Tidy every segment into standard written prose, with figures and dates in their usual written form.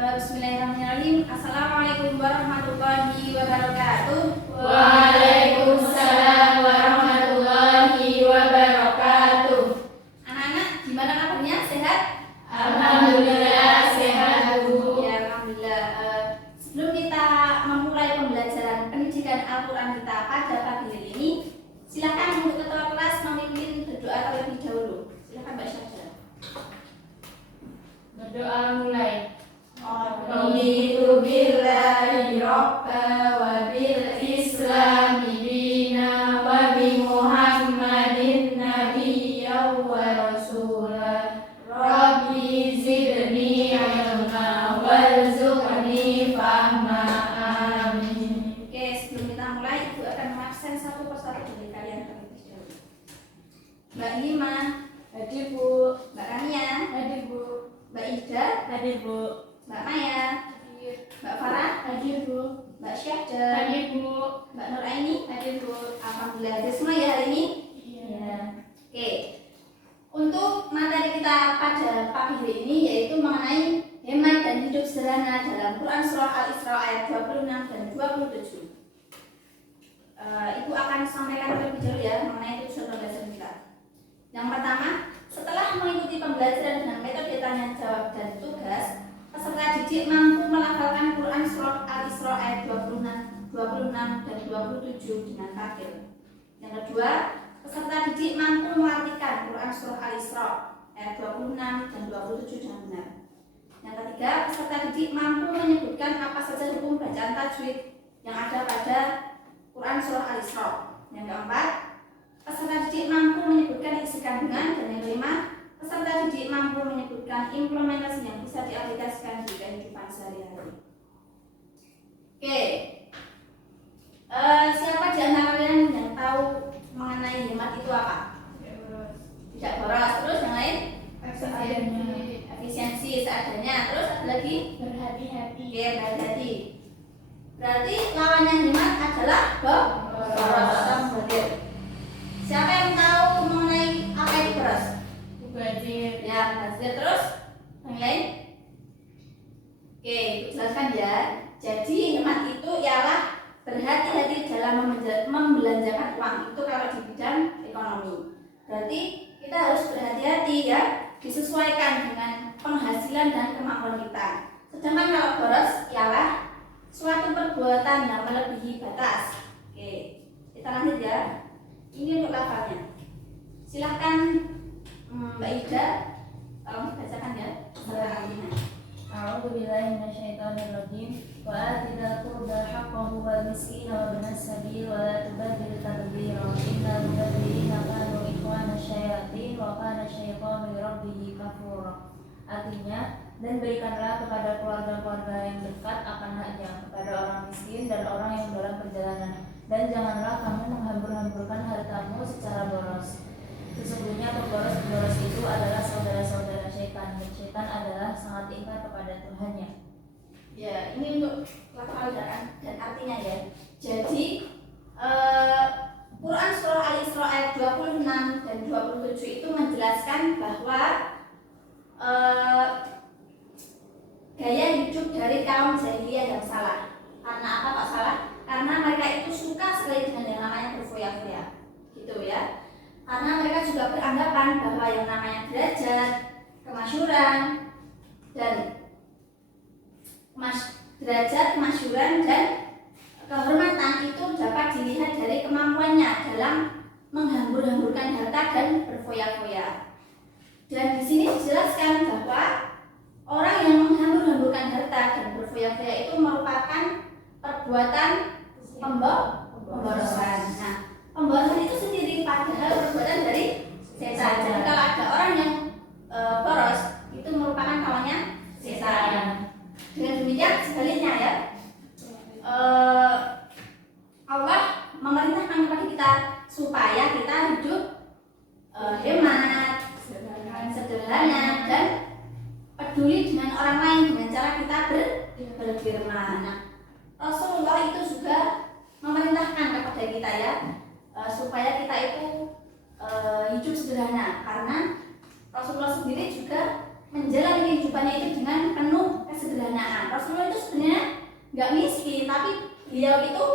Bismillahirrahmanirrahim. Assalamualaikum warahmatullahi wabarakatuh. Waalaikumsalam warahmatullahi wabarakatuh. Anak-anak, gimana kabarnya? Sehat? Alhamdulillah sehat, Bu. Ya, alhamdulillah. Sebelum kita memulai pembelajaran pendidikan Al-Quran kita pada pagi hari ini, silakan untuk ketua kelas memimpin berdoa terlebih dahulu. Silakan Mbak Syahda. Berdoa mulai. Raditu billahi rabba wa bil islami dina wa bi Muhammadin nabiyyan wa rasula. Rabbi zidni ilma warzuqni fahma. Amin. Oke, sebelum kita mulai, Ibu akan mengabsen satu persatu dari kalian terlebih dahulu. Mbak Hima, Hadir, Bu. Mbak Rania, Hadir, Bu. Mbak Ida, Hadir, Bu. Mbak Maya, Hadir. Mbak Farah, Hadir, Bu. Mbak Syahda, Hadir, Bu. Mbak Nuraini, Hadir, Bu. alhamdulillah hadir semua ya hari ini. Iya. Oke, untuk materi kita pada pagi hari ini yaitu mengenai hemat dan hidup sederhana dalam Quran Surah Al-Isra ayat 26 dan 27. Ibu akan sampaikan terlebih dahulu ya mengenai tujuan pembelajaran kita. Yang pertama, setelah mengikuti pembelajaran dengan metode tanya jawab dan tugas, peserta didik mampu melafalkan Quran Surah Al-Isra ayat 26 dan 27 dengan tartil. Yang kedua, peserta didik mampu mengartikan Quran Surah Al-Isra ayat 26 dan 27 dengan benar. Yang ketiga, peserta didik mampu menyebutkan apa saja hukum bacaan tajwid yang ada pada Quran Surah Al-Isra. Yang keempat, peserta didik mampu menyebutkan isi kandungan. Dan yang kelima, peserta didik mampu menyebutkan implementasi yang bisa diaplikasikan di kehidupan sehari-hari. Oke, siapa di antara kalian yang tahu mengenai hemat itu apa? Tidak boros. Terus yang lain? Efisiensi seadanya. Terus ada lagi? Berhati-hati. Oke, berhati-hati. Berarti lawannya hemat adalah boros. Betul. Siapa yang tahu mengenai apa itu boros? Mubazir. Ya, Nazir. Terus yang lain? Oke, jelaskan ya. Jadi hemat itu ialah berhati-hati dalam membelanjakan uang. Itu kalau di bidang ekonomi. Berarti kita harus berhati-hati ya, disesuaikan dengan penghasilan dan kemampuan kita. Sedangkan kalau boros ialah suatu perbuatan yang melebihi batas. Oke, kita lanjut ya. Ini untuk lafalnya. Silahkan Mbak Ida, tolong bacakan ya. A'udzu billahi minasyaitonir rajim. Wa atidal qurba haqqahu wal miskina wa ibnas sabil wa la tubadzir tabdzira. Innal mubadzirina kanu ikhwana syayatin wa kana syaitanu lirabbih kafura. Artinya, dan berikanlah kepada keluarga-keluarga yang dekat akan haknya, kepada orang miskin dan orang yang dalam perjalanan, dan janganlah kamu menghambur-hamburkan hartamu secara boros. Sesungguhnya pemboros-pemboros itu adalah saudara-saudara syaitan, dan syaitan adalah sangat ingkar kepada Tuhannya. Ya, ini untuk lafal dan artinya ya. Jadi Quran Surah Al-Isra ayat 26 dan 27 itu menjelaskan bahwa gaya hidup dari kaum jahiliyah yang salah. Karena apa Pak salah? Karena mereka itu suka sekali dengan yang namanya berfoya-foya, gitu ya. Karena mereka juga beranggapan bahwa yang namanya derajat, kemasyhuran dan kemasyhuran dan kehormatan itu dapat dilihat dari kemampuannya dalam menghambur-hamburkan harta dan berfoya-foya. Dan di sini dijelaskan bahwa orang yang menghambur-hamburkan harta dan berfoya-foya itu merupakan perbuatan pemborosan. Nah, pemborosan itu sendiri padahal perbuatan dari setan. Jadi kalau ada orang yang boros, itu merupakan kawannya setan. Dengan demikian sebaliknya ya, Allah memerintahkan kepada kita supaya kita hidup hemat, sederhana dan peduli dengan orang lain dengan cara kita berfirman. Nah, Rasulullah itu juga memerintahkan kepada kita ya, supaya kita itu hidup sederhana, karena Rasulullah sendiri juga menjalani kehidupannya itu dengan penuh kesederhanaan. beliau itu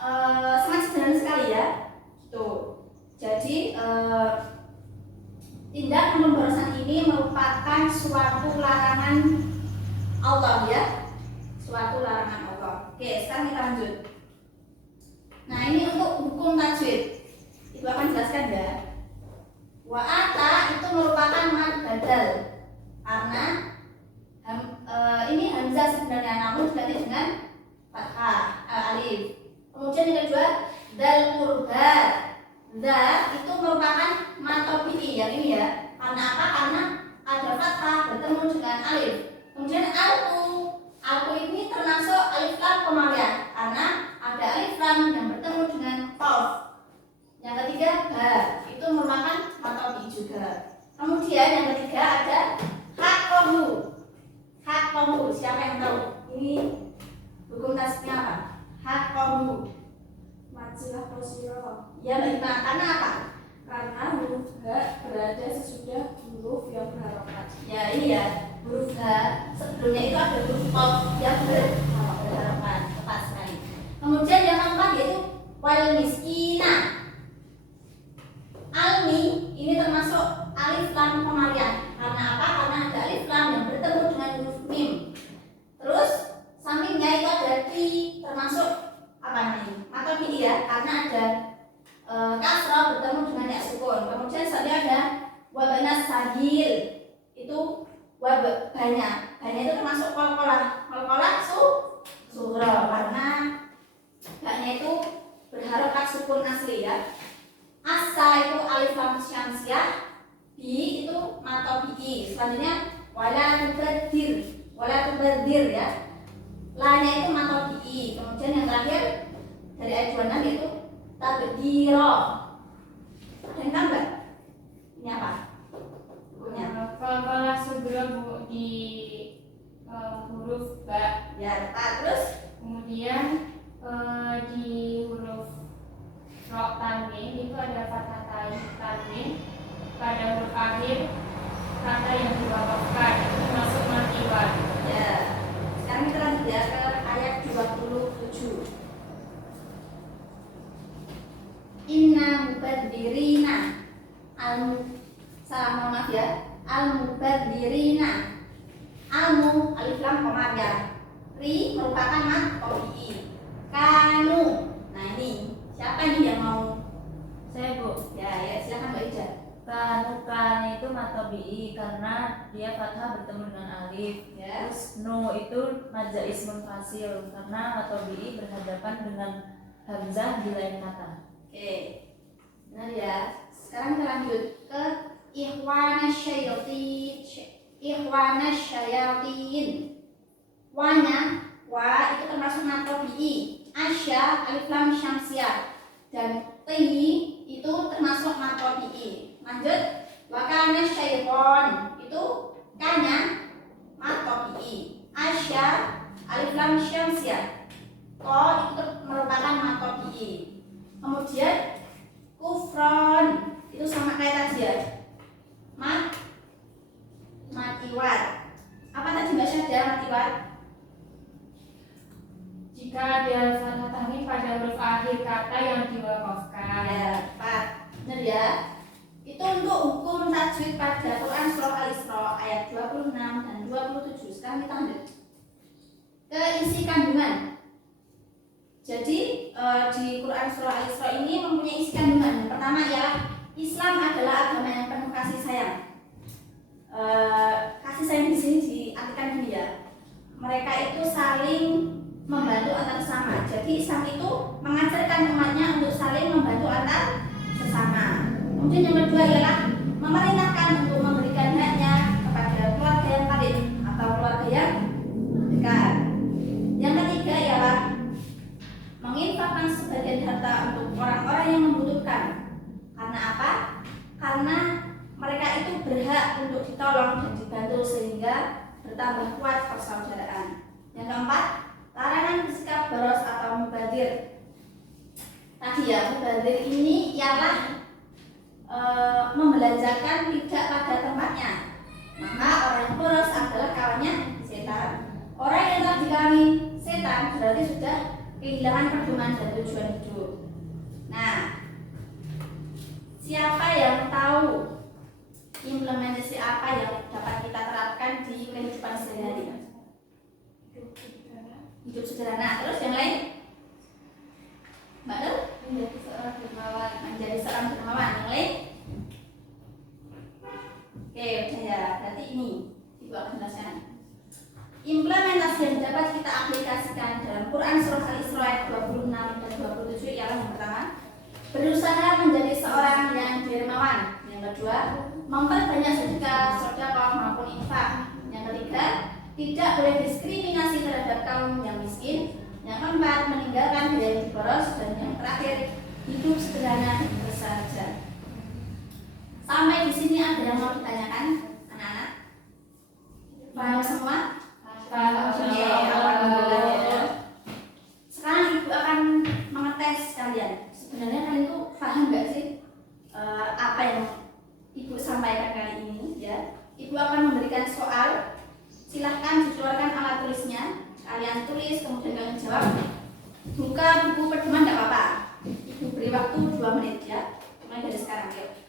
sangat sederhana sekali ya. Tuh. Jadi tindak pemborosan ini merupakan suatu larangan Allah ya. Suatu larangan Allah. Oke, sekarang kita lanjut. Nah, ini untuk hukum tajwid. Ibu akan jelaskan ya. Wa ata itu merupakan mad badal. Karena ini hamzah sebenarnya namun diganti dengan fathah alif. Kemudian yang kedua dal qurba. Dal itu merupakan mad tabi'i yang ini ya. Karena apa? Karena ada fathah bertemu dengan alif. Kemudian alfu ini termasuk alif lam qamariyah karena ada alif lam yang bertemu dengan qaf. Yang ketiga ba itu merupakan mad tabi'i juga. Kemudian yang ketiga ada haqqahu. Haqqahu, siapa yang tahu? Ini hukum tasbih apa? Haqqahu. Majilah posiro. Ya, Mbak Ipa, karena apa? Karena huruf H berada sesudah huruf yang berharokat. Ya, ini ya. Huruf H sebelumnya itu ada huruf qaf yang berharokat. Tepat sekali. Kemudian yang keempat yaitu wal miskina. Almi ini termasuk alif lam qamariyah. Karena apa? Karena ada alif lam yang bertemu dengan huruf mim. Terus sampingnya itu ada ti termasuk apa namanya? Atau bi ya, karena ada kasrah bertemu dengan ya sukun. Kemudian sampingnya ada wabana sagil. Itu banyak. Banyak itu termasuk qalqalah. Qalqalah surah karena banyak itu berharokat sukun asli ya. Asa itu alif lam syamsiah. Bi itu mad tabi'i. Selanjutnya wala tubadir ya. La-nya itu mad tabi'i. Kemudian yang terakhir dari ayat 26 yaitu tabdira. Ada yang tahu nggak? Ini apa? Hukumnya. Kalau sebelum di huruf ba Ya, tepat. Terus kemudian di huruf ro tanwin itu ada fathah tanwin pada huruf akhir kata yang diwakafkan itu masuk matiwan. ya. Sekarang kita lanjut ya ke ayat 27. Inna mubadzirina salam maaf ya. Al-mubadzirina. Almu alif lam qamariyah. Ri merupakan mad tabi'i. Kanu. Nah, ini siapa nih yang mau? Saya Bu. Ya, silakan Mbak Ija. Kan itu mad tabi'i karena dia fathah bertemu dengan alif. Ya. Terus nu itu maja ismun fasil karena mad tabi'i berhadapan dengan hamzah di lain kata. Oke. Benar ya. Sekarang kita lanjut ke ikhwanasyayatin. Wa-nya itu termasuk mad tabi'i. Asya alif lam syamsiah dan ti itu termasuk mad tabi'i. Lanjut, wa kana syaiton itu ka-nya mad tabi'i. Asya alif lam syamsiah. Ko itu merupakan mad tabi'i. Kemudian kufron itu sama kayak tadi ya. Matiwat. Apa tadi Mbak Syahda matiwat? Jika ada fathah tanwin pada huruf akhir kata yang diwakafkan. Ya, Pak. Benar ya. Itu untuk hukum tajwid pada Quran surah Al-Isra ayat 26 dan 27. Sekarang kita lanjut ke isi kandungan. Jadi di Quran surah Al-Isra ini mempunyai isi kandungan. Yang pertama ialah Islam adalah agama yang penuh kasih sayang. Kasih sayang di sini diartikan gini ya. Mereka itu saling membantu antar sesama. Jadi Islam itu mengajarkan umatnya untuk saling membantu antar sesama. Kemudian yang kedua ialah memerintahkan untuk memberikan haknya kepada keluarga yang karib atau keluarga yang dekat. Yang ketiga ialah menginfakkan sebagian harta untuk orang-orang yang membutuhkan. Karena apa? Karena mereka itu berhak untuk ditolong dan dibantu sehingga bertambah kuat persaudaraan. Yang keempat, larangan bersikap boros atau mubadir. Tadi ya, mubadir ini ialah membelanjakan tidak pada tempatnya. Maka orang yang boros adalah kawannya setan. Orang yang telah dikawin setan berarti sudah kehilangan pedoman dan tujuan hidup. Nah, siapa yang tahu implementasi apa yang dapat kita terapkan di kehidupan sehari-hari? Hidup sederhana. Terus yang lain? Mbak Del? Menjadi seorang dermawan. Menjadi seorang dermawan. Yang lain? Oke, udah ya. Berarti ini Ibu akan jelaskan. Implementasi yang dapat kita aplikasikan dalam Quran Surah Al-Isra ayat 26 dan 27 ialah yang pertama, berusaha menjadi seorang yang dermawan. Yang kedua, memperbanyak sedekah, sedekah maupun infak. Yang ketiga, tidak boleh diskriminasi terhadap kaum yang miskin. Yang keempat, meninggalkan gaya hidup boros. Dan yang terakhir, hidup sederhana dan bersahaja. Sampai di sini ada yang mau ditanyakan, anak-anak? Paham semua? Oke, alhamdulillah ya. Sekarang Ibu akan mengetes kalian. Sebenarnya kalian itu paham nggak sih apa yang Ibu sampaikan kali ini? Ya, Ibu akan memberikan soal. Silahkan dikeluarkan alat tulisnya. Kalian tulis, kemudian kalian jawab. Buka buku pedoman nggak apa-apa. Ibu beri waktu 2 menit ya. Mulai dari sekarang, yuk.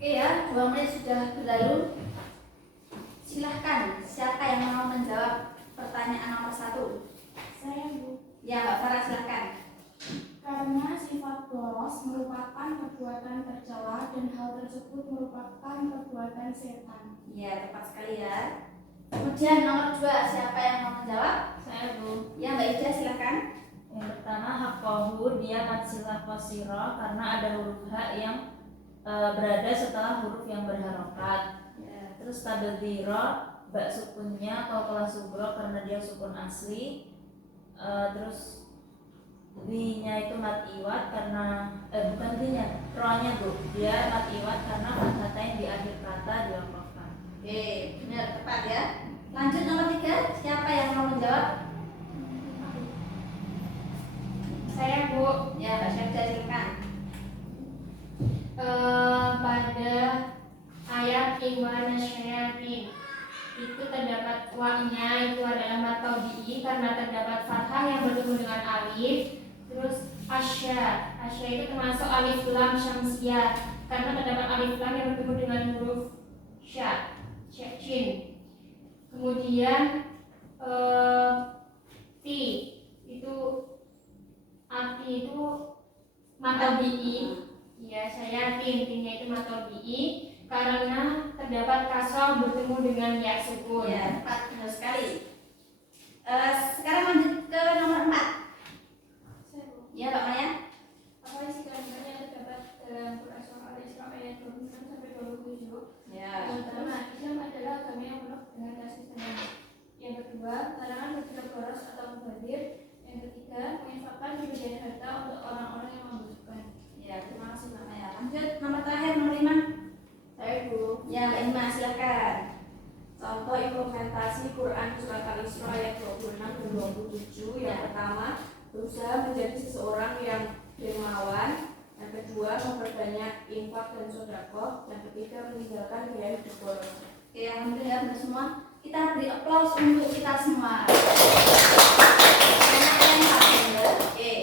Oke ya, 2 menit sudah berlalu. Silahkan, siapa yang mau menjawab pertanyaan nomor 1? Saya, Bu. Ya, Mbak Farah silahkan. Karena sifat boros merupakan perbuatan tercela dan hal tersebut merupakan perbuatan setan. Ya, tepat sekali ya. Kemudian nomor 2, siapa yang mau menjawab? Saya, Bu. Ya, Mbak Ida silahkan. Yang pertama, haqqahu, dia matsilah qasira karena ada huruf H yang berada setelah huruf yang berharokat. Ya. Terus taddzira, bak sukunnya atau kelas sugro karena dia sukun asli. Terus di-nya itu mat iwat karena bukan di-nya, ro-nya Bu. Dia mat iwat karena fathatain di akhir kata diwakafkan. Oke, benar, tepat ya. Lanjut nomor 3, siapa yang mau menjawab? Saya, Bu. Ya, Mbak Syarja silakan. Pada ayat Iwan Syayatin itu terdapat wa-nya itu adalah mat tabi'i karena terdapat fathah yang bertemu dengan alif. Terus asya itu termasuk alif lam syamsiyah karena terdapat alif lam yang bertemu dengan huruf shin. Kemudian ti itu arti itu matabi'i. Ya, saya tinnya itu matabi'i karena terdapat kasrah bertemu dengan ya sukun. Ya, tepat, benar sekali. Sekarang lanjut ke nomor 4. Ya, Mbak Maya. Apa isi kandungan yang terdapat dalam Quran Surah Al-Isra ayat 26 sampai 27? Ya. Yang pertama, Islam adalah agama yang penuh dengan kasih sayang. Yang kedua, larangan bertindak boros atau mubazir. Yang ketiga, menginfakkan sebagian harta untuk orang-orang yang membutuhkan. Ya, terima kasih Mbak Maya. Lanjut nomor terakhir, nomor 5. Saya, Bu. Ya, Mbak Ima silakan. Contoh implementasi Quran Surat Al-Isra ayat 26 dan 27. Yang pertama, berusaha menjadi seseorang yang dermawan. Yang kedua, memperbanyak infak dan sedekah. Yang ketiga, meninggalkan gaya hidup boros. Oke, alhamdulillah benar semua. Kita beri aplaus untuk kita semua. Banyak yang paham, ya? Oke.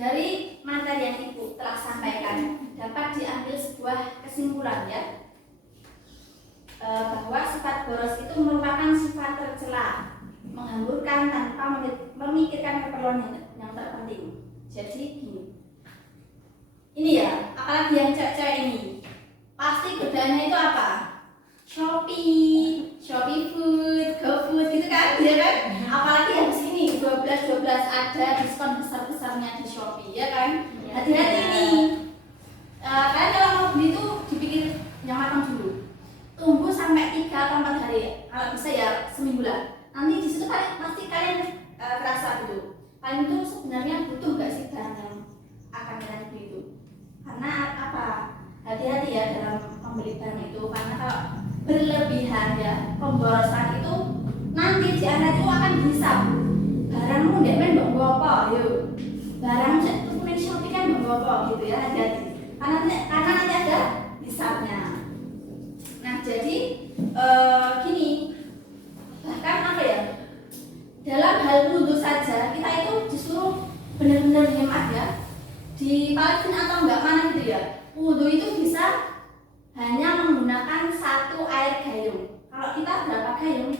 Dari materi yang Ibu telah sampaikan dapat diambil sebuah kesimpulan ya, bahwa sifat boros itu merupakan sifat tercela, menghamburkan tanpa memikirkan keperluan yang terpenting. Jadi gini, ini ya, apalagi yang cewek-cewek ini pasti godaannya itu apa? Shopee Food, GoFood gitu kan, ya kan? Apalagi habis ini 12 ada diskon besar-besarnya di Shopee, ya kan? Hati-hati nih. Kalian kalau mau beli itu dipikir yang matang dulu. Tunggu sampai 3 atau 4 hari, kalau bisa ya seminggu lah. Nanti di situ pasti kalian kerasa gitu. Kalian itu sebenarnya butuh nggak sih barang yang akan kalian beli itu? Karena apa? Hati-hati ya dalam membeli barang itu, karena kalau berlebihan ya pemborosan itu nanti di akhir itu akan dihisap. Barangmu nggak main bawa apa, yuk. Barang itu main Shopee kan bawa apa gitu ya, hati-hati. Karena nanti ada hisapnya. Nah jadi gini, bahkan apa ya? Dalam hal wudhu saja kita itu disuruh benar-benar hemat ya. Di Palestina atau enggak mana gitu ya, wudhu itu bisa hanya menggunakan 1 air gayung. Kalau kita berapa gayung?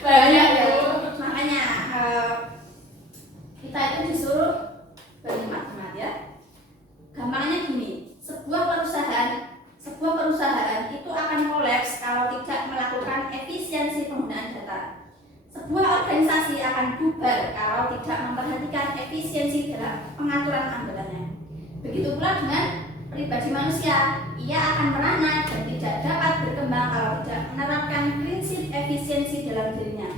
Banyak ya. Makanya kita itu disuruh berhemat-hemat ya. Gampangnya gini, sebuah perusahaan itu akan kolaps kalau tidak melakukan efisiensi penggunaan data. Sebuah organisasi akan bubar kalau tidak memperhatikan efisiensi dalam pengaturan anggarannya. Begitu pula dengan pribadi manusia, ia akan merana dan tidak dapat berkembang kalau tidak menerapkan prinsip efisiensi dalam dirinya.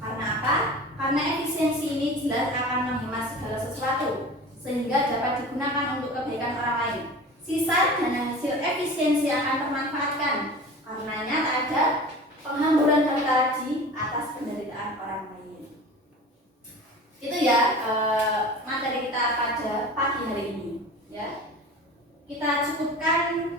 Karena apa? Karena efisiensi ini jelas akan menghemat segala sesuatu, sehingga dapat digunakan untuk kebaikan orang lain. Sisa dan hasil efisiensi akan termanfaatkan, karenanya tak ada penghamburan harta di atas penderitaan orang lain. Itu ya materi kita pada pagi hari ini. Ya, kita cukupkan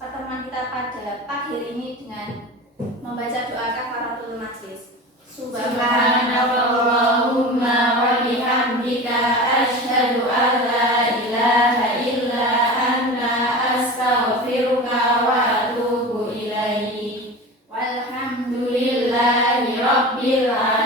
pertemuan kita pada pagi hari ini dengan membaca doa kafaratul majlis. Subhanallahumma wa bihamdika asyhadu an la ilaha illa anta astaghfiruka wa atubu ilaik. Walhamdulillahi rabbil alamin.